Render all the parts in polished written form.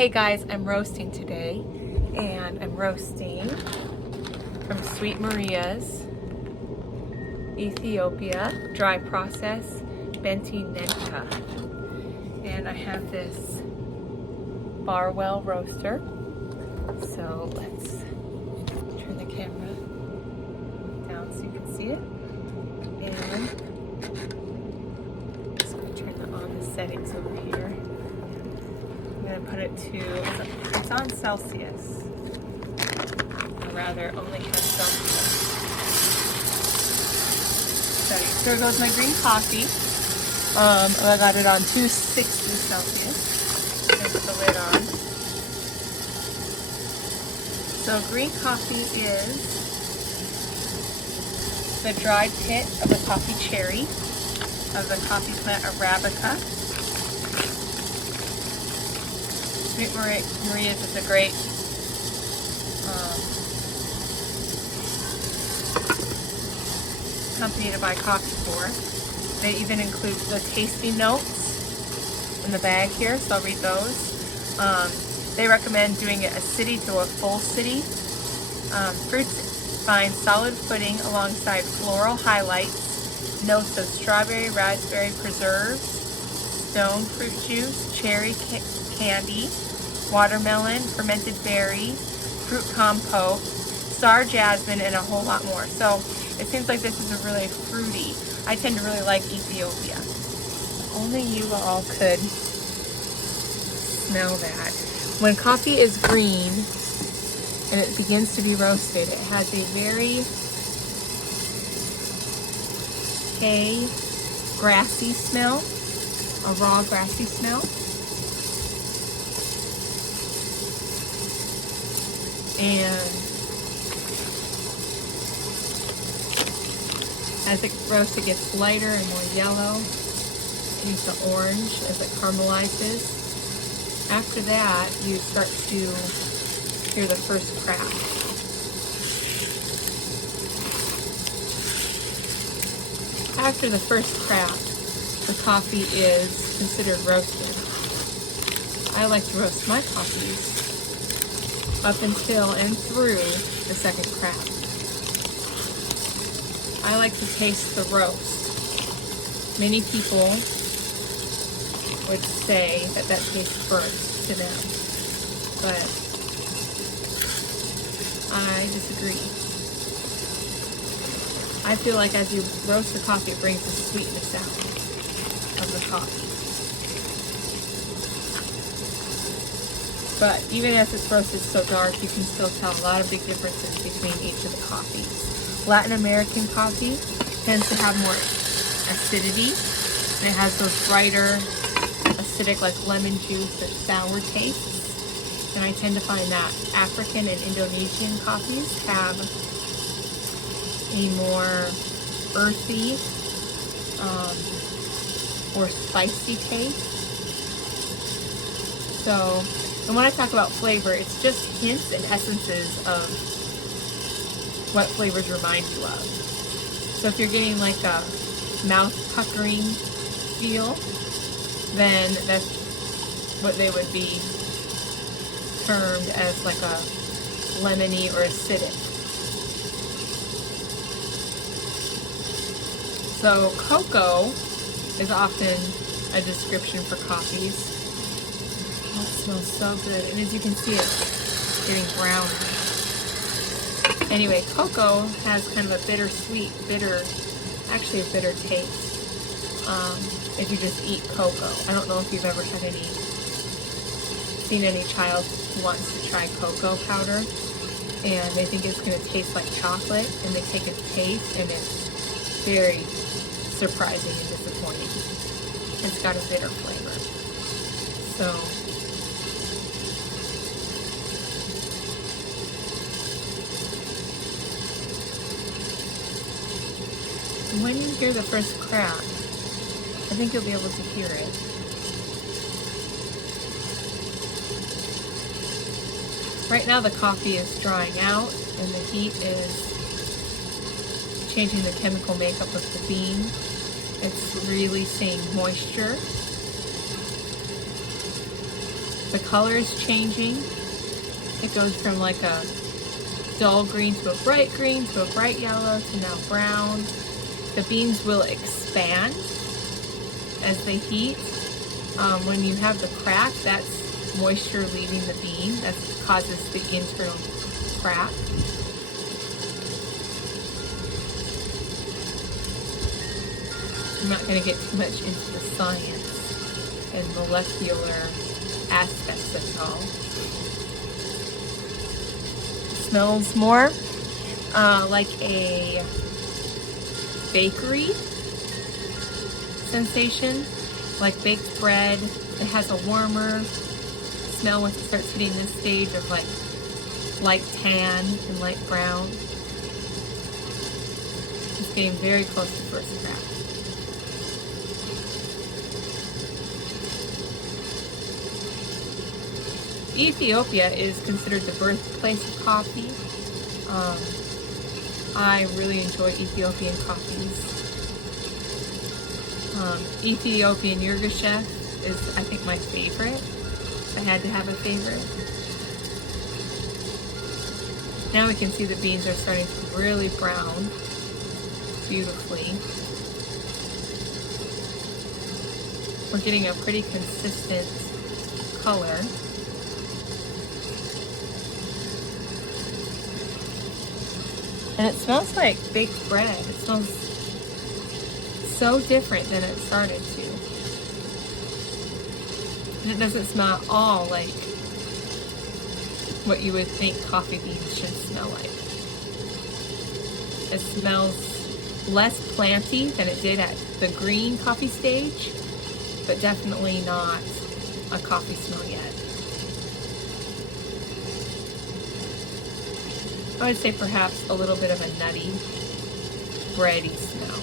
Hey guys, I'm roasting today, and I'm roasting from Sweet Maria's Ethiopia dry process Benti Nenta. And I have this Barwell roaster. So let's turn the camera down so you can see it. And I'm just going to turn on the settings over here. I'm going to put it to, it's on Celsius, or rather only has Celsius. So there goes my green coffee. I got it on 260 Celsius. I'm going to put the lid on. So green coffee is the dried pit of the coffee cherry of the coffee plant Arabica. Sweet Maria's is a great company to buy coffee for. They even include the tasting notes in the bag here, so I'll read those. They recommend doing it a city to a full city. Fruits find solid footing alongside floral highlights, notes of strawberry, raspberry preserves, stone fruit juice, cherry candy, watermelon, fermented berry, fruit compote, star jasmine, and a whole lot more. So it seems like this is a really fruity. I tend to really like Ethiopia. Only you all could smell that. When coffee is green and it begins to be roasted, it has a very hay, grassy smell, a raw grassy smell. And as it roasts, it gets lighter and more yellow, turns to orange as it caramelizes. After that, you start to hear the first crack. After the first crack, the coffee is considered roasted. I like to roast my coffees up until and through the second crack. I like to taste the roast. Many people would say that tastes burnt to them, but I disagree. I feel like as you roast the coffee, it brings the sweetness out of the coffee. But even as it's roasted so dark, you can still tell a lot of big differences between each of the coffees. Latin American coffee tends to have more acidity, and it has those brighter, acidic, like lemon juice or sour tastes. And I tend to find that African and Indonesian coffees have a more earthy or spicy taste. So, and when I talk about flavor, it's just hints and essences of what flavors remind you of. So if you're getting like a mouth puckering feel, then that's what they would be termed as like a lemony or acidic. So cocoa is often a description for coffees. Oh, it smells so good. And as you can see, it's getting brown. Anyway, cocoa has kind of a bittersweet, actually a bitter taste. If you just eat cocoa. I don't know if you've ever had seen any child who wants to try cocoa powder and they think it's going to taste like chocolate, and they take a taste and it's very surprising and disappointing. It's got a bitter flavor. So when you hear the first crack, I think you'll be able to hear it. Right now the coffee is drying out and the heat is changing the chemical makeup of the bean. It's releasing moisture. The color is changing. It goes from like a dull green to a bright green to a bright yellow to now brown. The beans will expand as they heat. When you have the crack, that's moisture leaving the bean. That causes the internal crack. I'm not going to get too much into the science and molecular aspects of it all. It smells more like a bakery sensation, like baked bread. It has a warmer smell once it starts hitting this stage of like light tan and light brown. It's getting very close to first crack. Ethiopia is considered the birthplace of coffee. I really enjoy Ethiopian coffees. Ethiopian Yirgacheffe is, I think, my favorite. I had to have a favorite. Now we can see the beans are starting to really brown beautifully. We're getting a pretty consistent color. And it smells like baked bread. It smells so different than it started to. And it doesn't smell at all like what you would think coffee beans should smell like. It smells less planty than it did at the green coffee stage, but definitely not a coffee smell yet. I would say perhaps a little bit of a nutty, bready smell.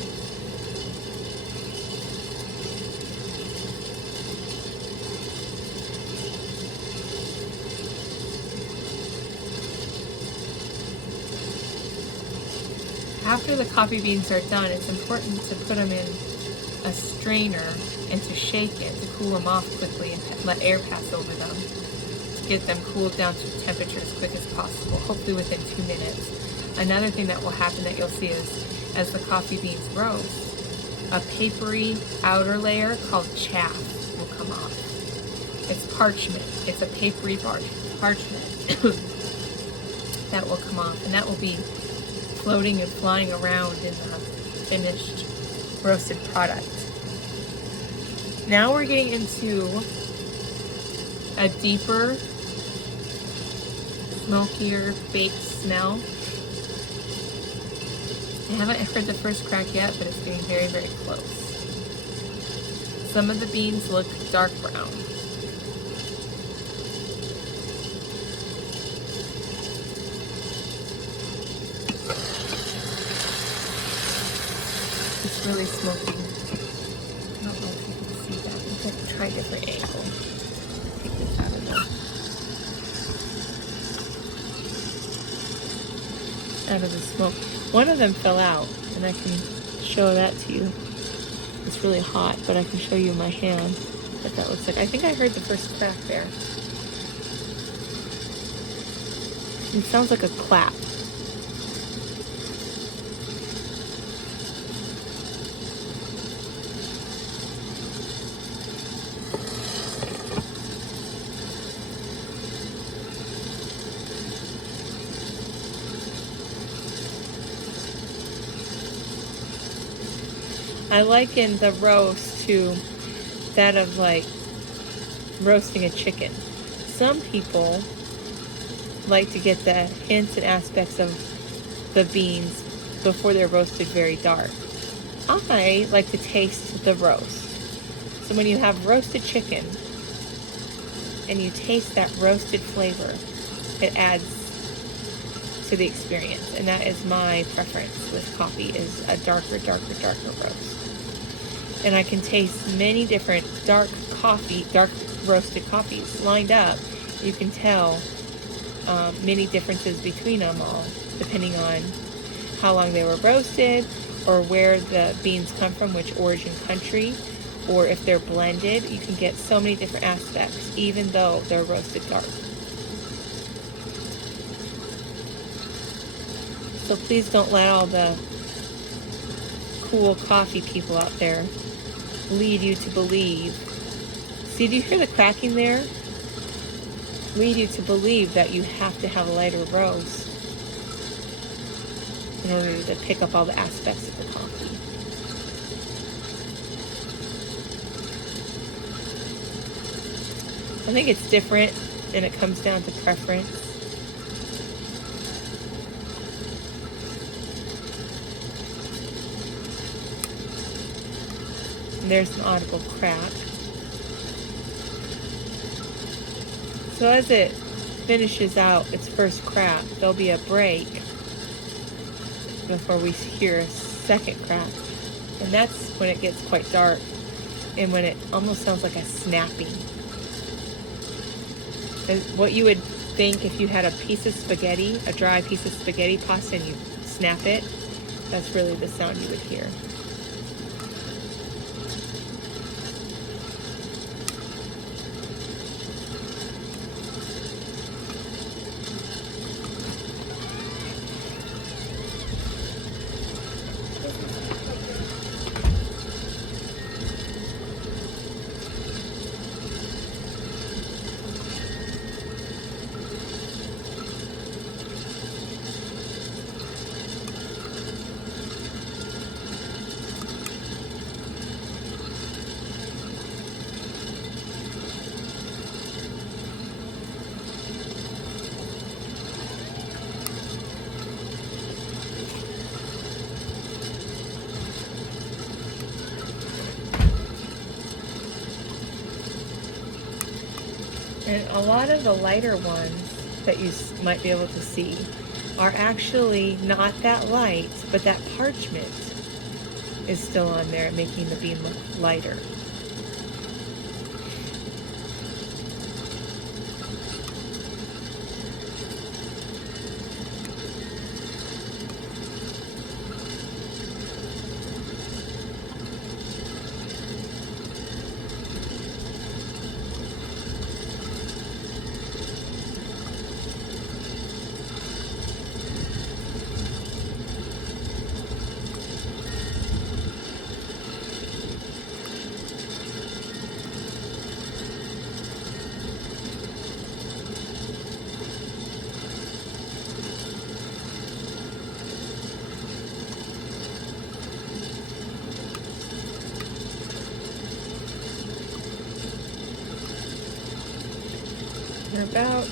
After the coffee beans are done, it's important to put them in a strainer and to shake it to cool them off quickly and let air pass over them. Get them cooled down to temperature as quick as possible, hopefully within 2 minutes. Another thing that will happen that you'll see is as the coffee beans roast, a papery outer layer called chaff will come off. It's parchment. It's a papery parchment that will come off, and that will be floating and flying around in the finished roasted product. Now we're getting into a deeper, smokier, baked smell. I haven't heard the first crack yet, but it's getting very, very close. Some of the beans look dark brown. It's really smoky. I don't know if you can see that. I'm going to try a different angle. Take this out of the smoke. One of them fell out, and I can show that to you. It's really hot, but I can show you my hand what that looks like. I think I heard the first crack there. It sounds like a clap. I liken the roast to that of like roasting a chicken. Some people like to get the hints and aspects of the beans before they're roasted very dark. I like to taste the roast. So when you have roasted chicken and you taste that roasted flavor, it adds to the experience. And that is my preference with coffee, is a darker roast. And I can taste many different dark roasted coffees lined up. You can tell many differences between them all, depending on how long they were roasted or where the beans come from, which origin country. or if they're blended, you can get so many different aspects, even though they're roasted dark. So please don't let all the cool coffee people out there lead you to believe. See, do you hear the cracking there? Lead you to believe that you have to have a lighter roast in order to pick up all the aspects of the coffee. I think it's different, and it comes down to preference. And there's an audible crack. So as it finishes out its first crack, there'll be a break before we hear a second crack. And that's when it gets quite dark and when it almost sounds like a snapping. What you would think if you had a piece of spaghetti, a dry piece of spaghetti pasta, and you snap it, that's really the sound you would hear. And a lot of the lighter ones that you might be able to see are actually not that light, but that parchment is still on there, making the bean look lighter. We're about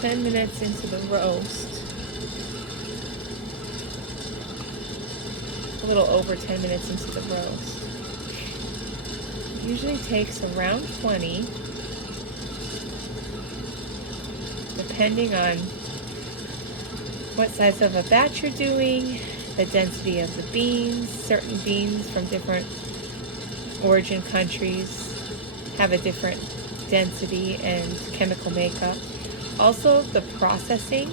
10 minutes into the roast. A little over 10 minutes into the roast. It usually takes around 20, depending on what size of a batch you're doing, the density of the beans. Certain beans from different origin countries have a different density and chemical makeup. Also, the processing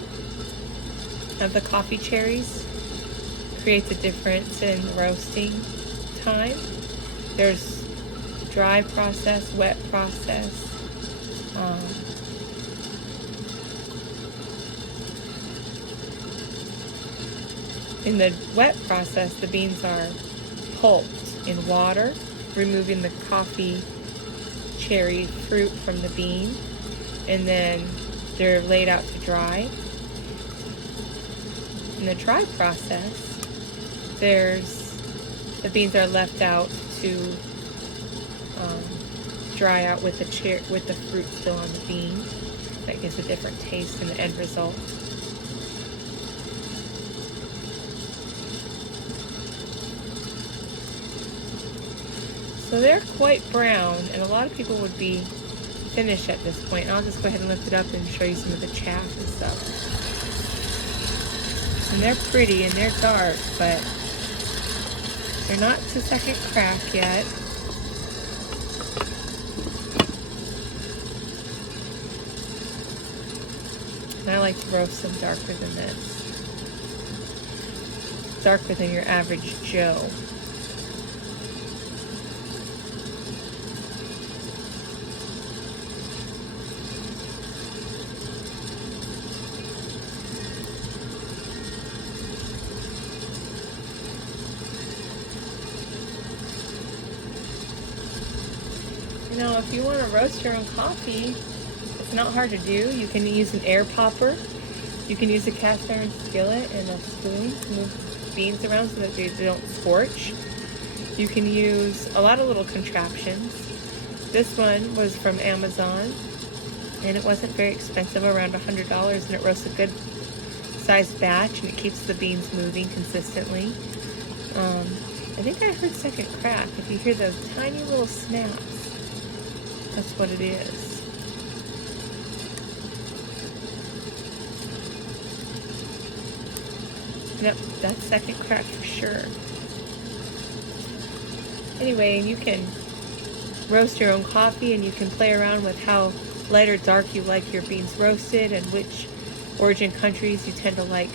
of the coffee cherries creates a difference in roasting time. There's dry process, wet process. In the wet process, the beans are pulped in water, removing the coffee cherry fruit from the bean, and then they're laid out to dry. In the dry process, the beans are left out to dry out with the fruit still on the bean. That gives a different taste in the end result. So they're quite brown, and a lot of people would be finished at this point. I'll just go ahead and lift it up and show you some of the chaff and stuff. And they're pretty and they're dark, but they're not to second crack yet. And I like to roast them darker than this. Darker than your average Joe. Now, if you want to roast your own coffee, it's not hard to do. You can use an air popper. You can use a cast iron skillet and a spoon to move beans around so that they don't scorch. You can use a lot of little contraptions. This one was from Amazon, and it wasn't very expensive, around $100, and it roasts a good sized batch, and it keeps the beans moving consistently. I think I heard second crack. If you hear those tiny little snaps, that's what it is. Yep, that's second crack for sure. Anyway, you can roast your own coffee, and you can play around with how light or dark you like your beans roasted, and which origin countries you tend to like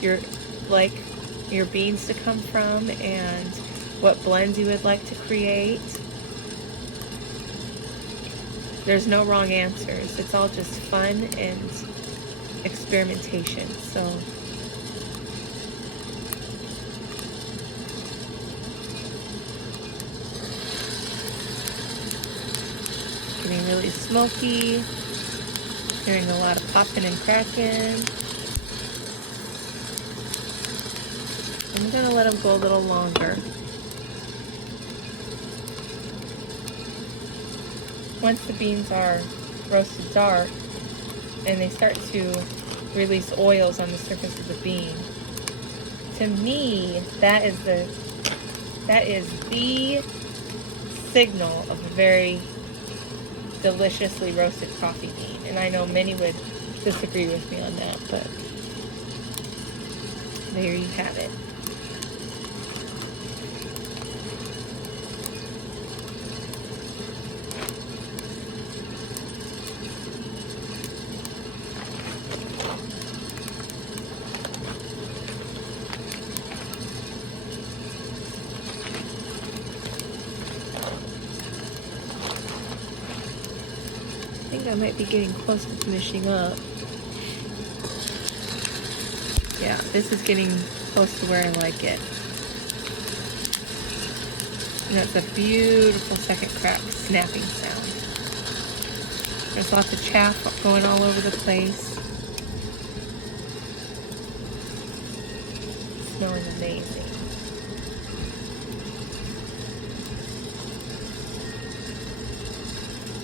your beans to come from, and what blends you would like to create. There's no wrong answers. It's all just fun and experimentation. So getting really smoky, hearing a lot of popping and cracking. I'm going to let them go a little longer. Once the beans are roasted dark and they start to release oils on the surface of the bean, to me, that is the signal of a very deliciously roasted coffee bean. And I know many would disagree with me on that, but there you have it. I think I might be getting close to finishing up. Yeah, this is getting close to where I like it. And that's a beautiful second crack snapping sound. There's lots of chaff going all over the place. Smelling amazing.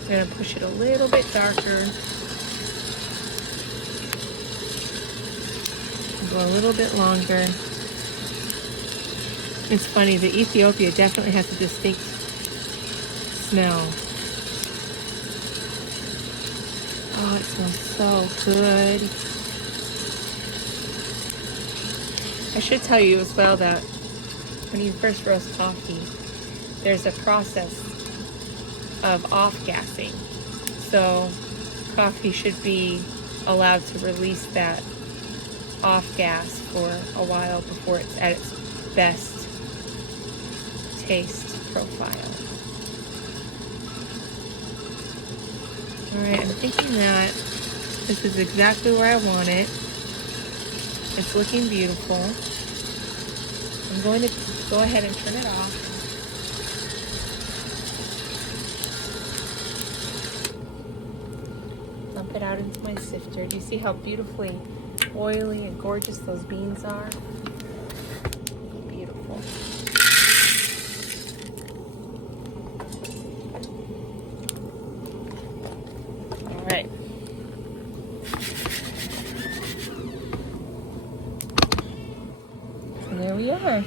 I'm going to push it a little bit darker. Go a little bit longer. It's funny, the Ethiopia definitely has a distinct smell. Oh, it smells so good. I should tell you as well that when you first roast coffee, there's a process of off-gassing. So coffee should be allowed to release that off-gas for a while before it's at its best taste profile. Alright, I'm thinking that this is exactly where I want it. It's looking beautiful. I'm going to go ahead and turn it off. Dump it out into my sifter. Do you see how beautifully oily and gorgeous those beans are? Beautiful. All right. And there we are.